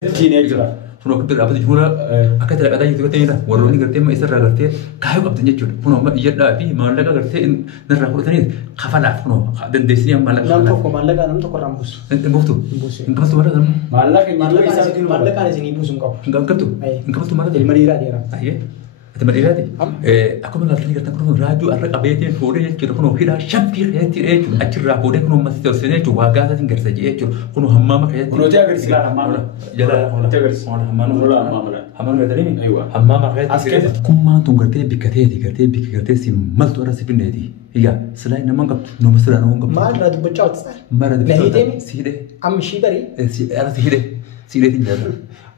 teenager. Kuno kebir apa jumlah akan tidak ada itu katanya walau ni kerja masih raga kerja kaya apa tanya cud kuno iya dah tapi malah kan kerja nerah kuno tanya kafalah kuno dan desi yang malah nam toko malah kan nam toko rambus engkau tu engkau tu mana malah kan sini busung kau engkau tu engkau tu mana jadi Madura dia aye itu Madura ti aku malah tanya kerja kuno raju arah kabeh hore kira kuno hira shampi ya ti cud acirah hore kuno masih terus ni cud waga saja tinggal saja cud kuno hammam kaya kuno jaga di sekitar hammam jalan jaga di sekitar hammam hammam ada ni aywa hammam kaya kumma tu kerja bikate si mal tu orang si pindah di iya selain nama kap nama selain nama kap marah tu bacot marah tu bacot sihde am shibari si ada sihde tinggal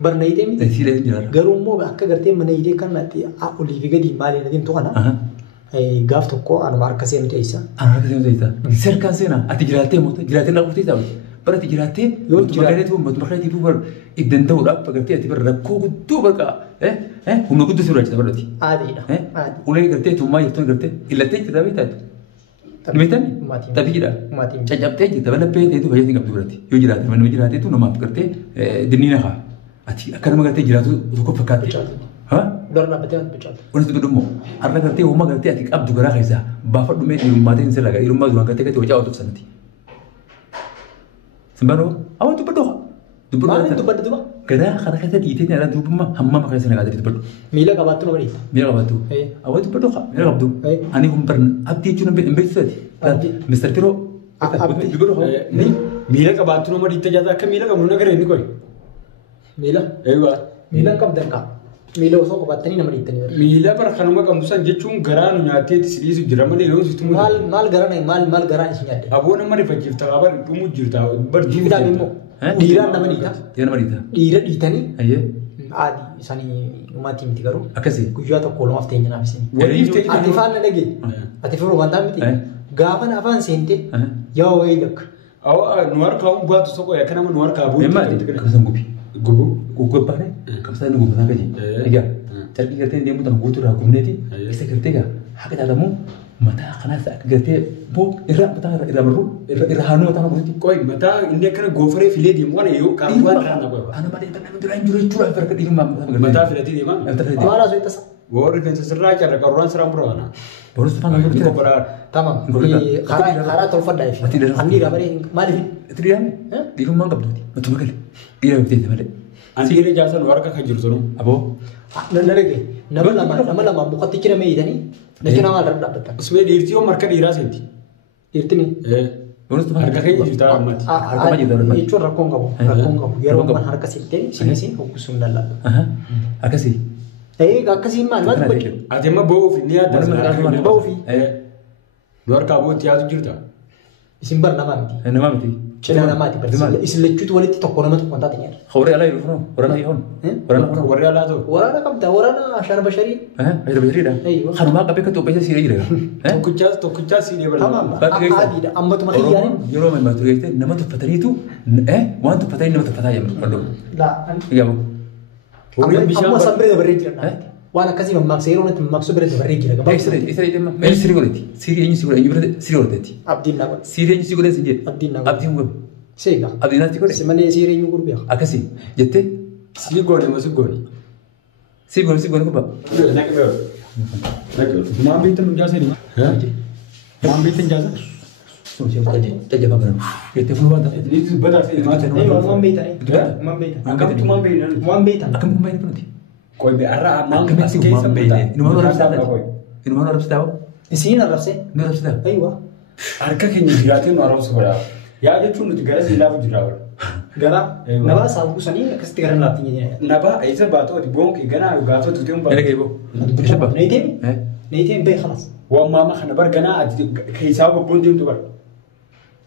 bernaik demi sihde tinggal garumo akka garte mana ide kan nanti aku livi gadi mali nanti tu kana gaf toko anu marka sem teisa serkan sena ati jirate na kuti tahu berarti jirate jirate tu makanya tipu ber idan tahu apa garte ati ber rakku tu berka uno kudu surat kita berarti adi ulai garte tu mai tu garte ilate kita betul Demikian, tapi tidak. Cakap teh kita bela pete itu hanya tinggal berarti. Yo jirate, mana jirate itu nama garte dinina ha. Ati akan mengerti jirate itu kau fakat. Hah? Dorna betul betul. Orang itu berdomo. Arna garte umma garte ati abdu gara kaisa. Bapak dume di rumah tin selaga. Di rumah durang garte kate wajah untuk sanati. Sembaro, awak tu berdoa. Mana tu berdoa? Kada kada kata di itu ni ada tu rumah hamma makai sana kada itu berdoa. Mila kabat tu nomor itu. Mila kabat tu. Awak tu berdoa. Mila kabat tu. Ani kumpar abdi cuma bersih. Mister Tiro abdi berdoa. Ni mila kabat tu nomor itu jatuh ke mila kamu nak keren ni koi. Mila. Aywa. Mila kab dah kab. Mila usah kabat ni nomor itu ni. Mila per kanuma kamu san jecung garan nyati sini su jira mana yang situ mal garan mal garan sini ada. Abo nama ni fakir tak kabar kamu jirta berjivita memo. Dira nama ni ta. Dira nama ni ta. Dira ni. Aye. Adi sani umati miti garu. Akasi. Kujua to kolom after ni nama sini. Atifan lagi. Atifan rumah miti. Gavan afan sente. Ya wailak. Aw nuar kau buat tu soko ya kenapa nuar kau buat? Memang itu kamu gupi. Gugu apa ni? Kamu saya nunggu apa ni? Iya. Jadi kerja dia mudah gutu ragu ni ti. Bisa kerja ga. Hak ada mu mata kana sa kerja bu ira mata ira baru ira hanu mata baru ti. Koi mata ini kena gofre file di mana yo kamu buat rana koi. Anu mata itu kan durang juru juru berkat di rumah mata file di mana? Mana so itu sa? War defense serra cara karuan seram berana. Baru sepan baru Itu berapa? Tamam. Kara tolfat dah. Andi rabari mari. Itu dia. Di rumah enggak betul. Betul kali. Dia betul betul. Andi ini jasa luar kah kajur tu? Abo. Nanda lagi. Nama lama bukan tikir me ini. Nanti nama ada dapat. Usme dirti om marka dira senti. Irti ni. Baru sepan harga kayak juta amat. Harga maju dalam. Itu rakong kau. Ya rumah harga sinte. Sini fokus sundala. Akasi. Akasi mana? Mana betul? Ada mah bau ni ada. Mana bau fi? Luar kau tiada juta. Isimbar nama miti. Nama miti. Cina nama miti. Islecut waliti toko nama tu kontak ni. Khawri ala iruno. Orang ayahon. Orang ala tu. Orang kam dah orang ashar bashari. Ashar bashari dah. Khanuma kabe katu pesa siri ira. Tokucas sini berapa? Adi dah. Amma tu mati yani. Euro memang tu itu. Nama tu fatani tu. Wan tu fatani nama tu fataya. Dah. Iya bu. Orang bisa. Amma sambil berhenti. Wana kasi maksiro nanti maksu berarti berigi lagi. Istri itu mah. Siri goleti. Siri ini siri ini berarti siri goleti. Abdi nama. Siri ini siri goleti sini. Abdi nama. Abdi ngam. Sega. Abdi nanti goleti. Semane siri ini kurbiah. Akasi. Jette. Siri goni masuk goni. Siri goni kuba. Nak ke? Nak. Mam bitan jasa ni. Mam bitan jasa. So siapa tadi? Tadi apa kan? Jette pun ada. Ini benar sih. Mam bitan. Mam bitan. Akam tu mam bitan. Mam bitan. Akam pemain nanti. Koi be arah mam masih kaisa beda. Ini mana harus tahu? Ini mana harus tahu? Di sini harus sih. Ini harus tahu. Aywa. Harga kini jiratin orang sekolah. Ya aja cuma tu garas hilang jirawal. Gara. Naba sabu sani kasi tigaran latinya. Naba ऐसे बातों di bong ki gana gafa tu tium Ada kaibo. Siapa? Naitim. Naitim be khalas. Wa mama khana bar gana kaisa ba bong tium tu bar.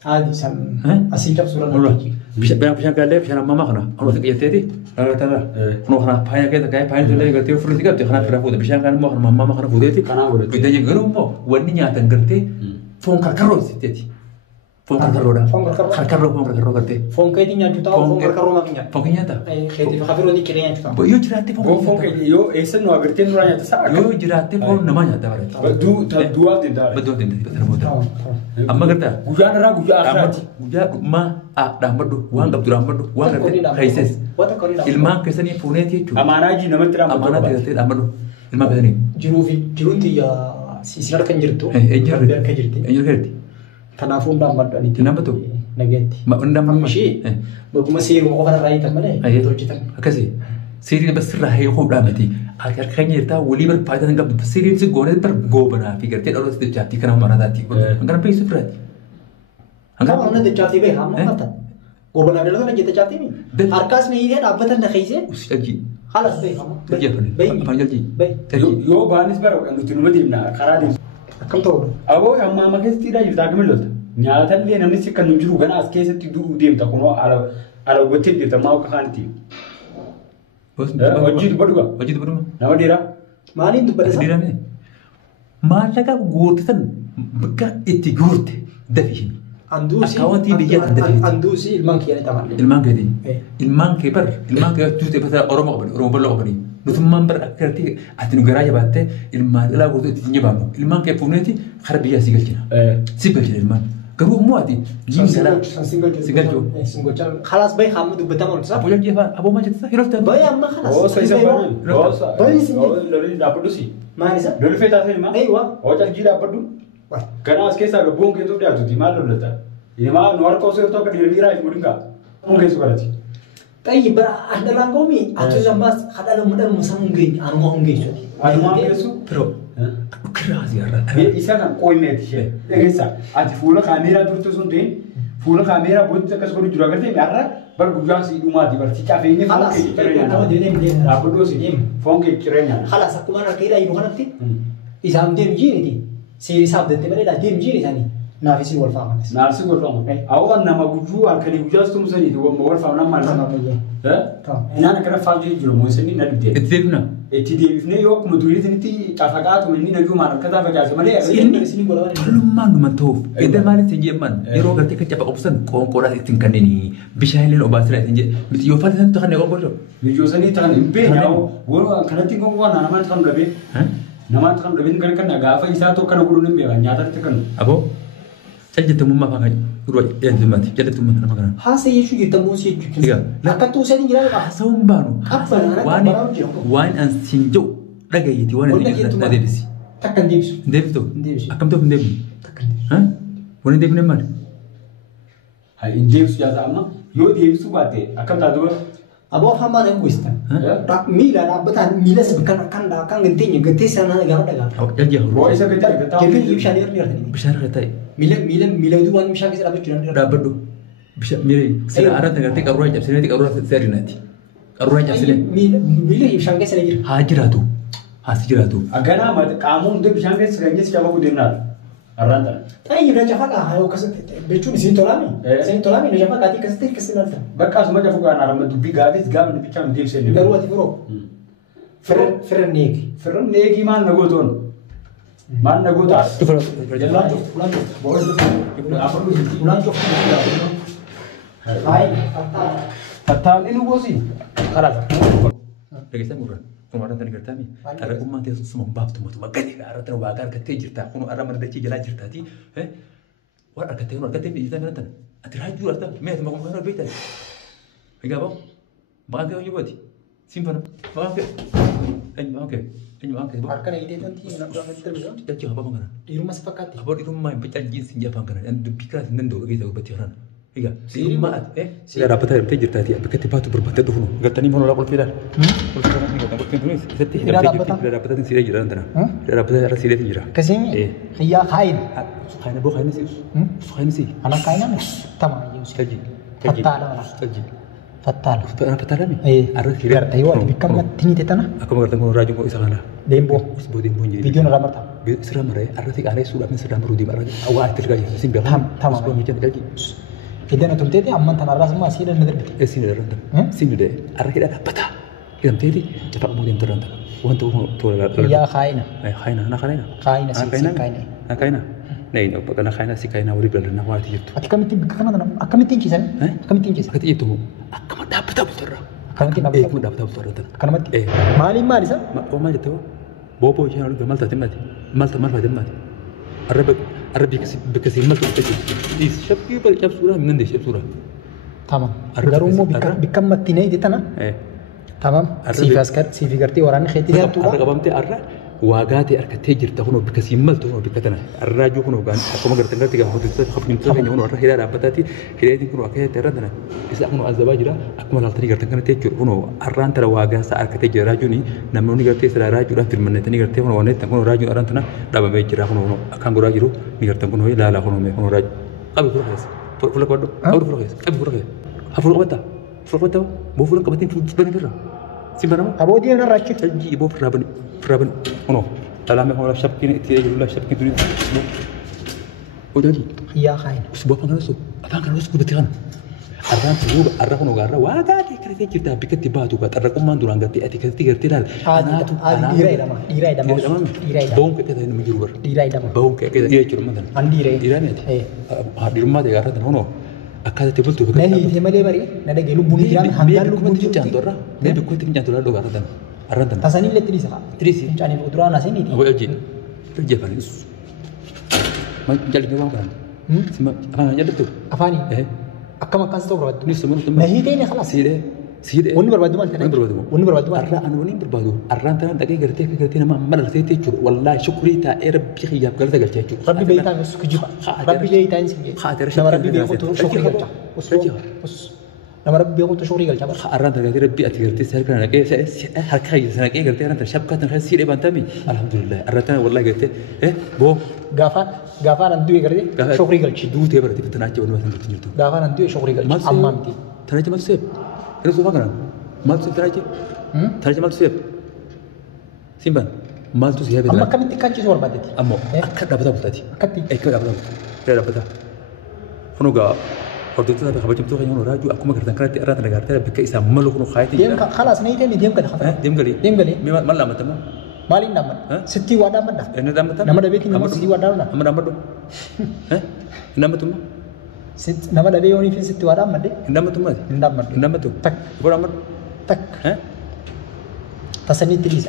Adi sam. Asil tak surah. Bisa kali bisa nama mana? Kalau tak iya tadi, tara. Kalau khana payah kita kayak payah tu lagi kerja free tiga, tu khana berapa? Bisa kan mau khana mama khana fude ti. Beda je gerum mo. Wani nyata ngerti. Fong karkaros tadi. Foon karkarroodha. Foon karkarroo gartee. Foon keetii nyaachuu taa'u foon karkarroo maaf nyaata. Foon kee nyaata. Keetii fi hafiroo dikkiree nyaachuu taa'u. Yoo jiraatte foon kee yoo eessa nu agartee nurraa nyaata sa'a. Yoo jiraatte foon namaa nyaata barate. Du'aaf danda'a. Badduu dandeetti namoota. Amma gartaa. Guyyaan irraa guyyaa afraati. Guyyaa dhumaa dhaambadhu waan qabdu dhaambadhu waan gartee keesses. Ilmaan keessanii fuuneeti jechuudha. Amaanaa jii namatti dhaambadhu. Amaanaa keessatti dhaambadhu. Ilmaan keessanii. Jiruun xiyyaa isin harka hin jirtu. Eenyurreetti. Kanaafuu hundaan badhaanitti. Nambatu. Nageetti. Hundaan ishee baguma seeruma qofa irraa hiitan malee hojjetan. Akkasii. Seeriin basirraa heekuudhaa miti. Harka keenya jirtaa walii barbaadan hin qabdu. Seeriin si goonee bar goobanaa fi gartee dhaloota dachaatti kana marataatti. Hangana beeksisa firaati. Hangana humna dachaatti beekaa amma fata. Goobanaa dhalata na jette dachaatti mi. Harkaas ni hiitee dhaabbatan na keeyse. Jalji. Halas beekama. Afaan jalji. Yoo baanis bara nuti numa deemna karaa deemna. Akkam ta'udha. Aboo amma amma keessatti hidhaa jirtaa akkamiin lolta. Nyaata illee namni si kan jiru gana as keessatti du'uu deemta kunoo ala gottee deemta maa akka kaanitti. Hojii dubba dhuga. Hojii dubba dhuga. Nama dhiiraa. Maaliin dubba dhuga? Dhiirame. Maallaqa guurte san bakka itti guurte dafi. Akkaawwantii biyya kan dafi. Anduusi ilmaan kee taphadhe. Ilmaan keetii. Ilmaan kee bar ilmaan kee juutee bata Oromoo qabani Oromoo bal'oo qabani. Nutummaan bar akka gartee ati nu garaa jabaattee ilmaan ilaa guutuu itti nyabamu. Ilmaan kee fuuneeti kara biyyaa si galchina. Si galchina ilmaan. Garuu immoo ati jiin galaa si galchuu. Khalaas bayi hamma dubbatamu isa. Aboo jalji afaan aboo maal jettisaa hiroftaa. Bayi amma khalaas. Oo isa baana. Bayi si. Lolli dhaabbadhu si. Maal isa? Lolli feetaa ta'e maa. Eeywa. Oo jalji dhaabbadhu. Ganaa as keessaa gabboon keetuu dhiyaatuti maal lollata. Ilmaa nu harka osoo yeroo akka dhiiraa hin mudingaa. Mun keessu kadhati. Tayi bara andalaan goomi atu zambaas hadala mudan musa mungkin anu mau mungkin so. Anu mau besu. Bro. Keras ya. Isa kan koi met she. Egesa. Ati fuula kamera durtu sunte. Fuula kamera buat kas kodu jura karte merra bar gujaa si duma di bar cica feinnya fuula ke kirenya. Kamu dia. Aku do si dim. Fuula ke kirenya. Khalas aku mana kira ibu kan nanti. Isam dem jini ti. Siri sab dete mereka dem jini tani. Nafisi wal faham. Nafisi wal faham. Awal nama gujuu arkani gujaa stum sani di wal faham nama mana. Nana kana faajee jiru moosanii na dubdee. Itti deebina. Itti deebifnee yoo akkuma duriitti cafaqaatu inni naguu maal akkataa facaase malee. Isin godhaman. Kalummaan numa ta'uuf. Edda maaliif hin jedhaman yeroo gartee kan caba obsan qoonqoodhaa ittiin kanneen bishaan illee obaasira ittiin jedhe. Miti yoo fadhiisan ta'an ne qoonqoodhaa. Mijoosanii ta'an hin beeknaa. Warra kanatti qoonqoodhaa namaatti kan dhabee. Namaatti kan dhabee kan kan gaafa isaa tokko kana godhuun hin beekan nyaatatti kan. Aboo. Jaljatamummaa fa'aa kan duruu eenyummaati jaljatamummaa nama kana. Haasa jechuun jettamuus jechuudha. Akka tuusanii jiran haasawuun baanu. Waan an siin jiru dhagayeeti waan inni keessatti deebisi. Takka hin deebisu. Hin deebistu. Akkam ta'uuf hin deebinu. Takka hin deebisu. Waan hin deebine maali? Hin deebisu jaasa amma yoo deebisuu baatte akkam taatu Aboo afaan maal hin goositan? Miila dhaabbataan miila kan ganteenya gantee sana gaafa dhagaa. Jaljahu. Roo isa gadi argataa. Jaljahu bishaan irra dhiyaatanii. Bishaan irra ta'e. Miila iddoo waan bishaan keessa dhaabbachuu danda'u. Dhaabbadhu. Bishaan miila sila aarratti agartee qaruuraa cabsineeti qaruuraa seerinaati. Qaruuraa cabsinee. Miila bishaan keessa jira. Haa jiraatu. Haasi jiraatu. Aganaa qaamoo hundi bishaan keessa ganyes jaba guddinaan. Arranta. Tayi na jafaqa hayo kasate bechuun isin tolami. Isin tolami na jafaqa ati kasate kasinalta. Bakka asuma jafaqa na ramma dubbi gaafis gaafni bichaan deebisee. Garuu ati firoo. Firran neegi. Firran neegi maal nagootoon. Maal nagoota. Ulaan joftu. Ulaan joftu. Hai. Fattaan inni gosi. Kalaata. Dhageessaa murra. Kun warra tani gartaami. Arra ummaa teessu suma baaftu matuma gadi arra tana waaqa argattee jirta. Kun arra mana dachee jalaa jirtaati. Warra argattee biyya tana tana. Ati raajuu arta mee ati makuma kana beektaa. Egaa bahu maqaan kee hojii gooti. Simfana maqaan kee. Maqaan kee. Maqaan kee. Harkana hidhee tanti na dura fitar bisaa. Jajjii haba kana. Dhiirummaa si fakkaatti. Aboo dhiirummaa hin bacaan jiinsi hin jafaan kana. Dubbii kanas hin danda'u dhageessa gurbaatti kana. Egaa dhiirummaa ati sila dhaabbataa jirtee jirtaati bakka itti baatu barbaaddee dhufu gartanii mana olaa qulfiidhaan. Qulfiidhaan ni gata qulfiin tunis isatti dhaabbataa silee jira dantana. Dhaabbataa irra silee jira. Kasini hiyyaa kaayin. Kaayin boo kaayin si kaayin si. Ana kaayin ame tama yuusi. Taji. Fattaala wala. Taji. Fattaala. Fattaala mi. Arra silee. Garta yoo ati bikka matini tetana. Akkuma gartan kun raajuun koo isa kana. Deemboo. Usboo deemboo njiri. Viidiyoon irraa marta. Sirra maree arra siqaalee suudhaaf sirraa maruu deema arra awwaa itti ergaa jirtu sin beekamu. Tama. Usboo mijan jalji. Idan atumteeti amman tan arras ma sida na darbiti. Sida randa. Sida arra kida dabbata. Idan teeti jafa mu dem taranda. Wanta to Ya khaina. Khaina na khaina. Khaina si khaina. Khaina. Nee, no, pag nakakain si kain na wali bala na wala tiyito. Ati kamitin ciisan? Kamitin ciisan? Akati ito mo. Akama dapat dapat sarra. Kamitin dapat sarra tan. Kanamatti. Maali sa? O maali to. Bobo siya ulit malta timati. Malta timati. Arabi kasi malta timati. Is shabki bal shab sura min de shab sura. Tamam. Garuu immoo bikkam mattinee jetana? Tamam. Siifi gartee waraanni keetti galtuudha. Arra qabamtee arra waagaatee harkattee jirta kunoo bikka simmaltu kunoo bikka tana arraajuu kunoo gaan akkuma gartan irratti gaafa hojjettota hafnimtota keenya kunoo arra hidhaa dhaabbataati hidheetiin kunoo akka heetti irra tana isa kunoo azabaa jira akkuma laaltanii gartan kanatti jechuudha kunoo arraan tana waagaa isaa harkattee jira raajuuni namoonni gartee sila raajuudhaan firmannatanii gartee kunoo waneettan kunoo raajuun arraan tana dhaabamee jira kunoo akkaan godhaa jiru ni gartan kunoo ilaalaa kunoo mee kunoo raaju qabi fura keessa fura qabadhu qabdu fura keessa qabi fura keessa hafura qabata boo fura qabatiin fuulduranii firra simbanama aboodii irra raachi sajjii boo firraa bani Praben, ono, dalam yang orang syapkin itu juga syapkin itu, udah ni. Iya kain. Sebuah pangkalan apa kan harus kubetikan. Arran tu, arran kono garra, waga di kereta kita bikin tiba tu, arran komandu orang ganti, etik dah. Dirai dama. Bau kita ini menjual. Dirai dama. Bau kita dia cuma mana. Dirai ni. Di rumah dia garra ono. Akada tebel tu. Nahi, tema dia bari. Nada gelu bunyi kan, hamdan lu bunyi jantora. Dia bikin tim jantora do garra dan. Arrantan. Tasani le trisi ka. Trisi. Cani putra nasi ni. Aku ajin. Kerja paling. Mai jalan ke mana? Sima apa aja tu? Apa ni? Akka makan tu berbadu. Ni semua tu. Nahi deh ni khalas. Sire. Unu berbadu mana? Unu berbadu mana? Anu berbadu. Arrantan tak kaya kerja nama amal kerja cur. Wallahi syukuri ta Rabbi khiyab kerja kerja cur. Rabbi beitan sukuju. Rabbi beitan sih. Nama Rabbi beitan syukuri kerja. Nama Rabbi beitan syukuri kerja. Arrantan kerja Rabbi ati kerja saya kerana kerja harkai sana kerja kerja arrantan syabkat kerja sire bantami. Alhamdulillah. Arrantan wallahi kerja. Bo. Gafa nanti kerja syukuri kerja. Dua tiap berarti kita nak coba macam tu. Gafa nanti syukuri kerja. Ammam ti. Tanah cuma sep. Ini semua kan? Mal tu tanah je. Tanah cuma sep. Simpan. Mal tu siapa? Amma kami tikkan cium orang badet. Ammo. Akad dapat apa tadi? Akad. Akad dapat. Tidak dapat. Konoga. Waktu itu saya kabar jemput orang raju. Aku makan kerana tiada negara tiada berkai isa malu kono khayati. Diam kalas ni itu ni diam kan? Diam kali. Diam kali. Mal lama teman. Malin nama. Siti wadah mana? Ini nama teman. Nama dah beti nama siti wadah mana? Nama tu. Nama tu. Nama dah beti oni fin siti wadah mana? Nama tu mana? Nama tu. Nama tu. Tak. Berapa? Tak. Tasani tiris.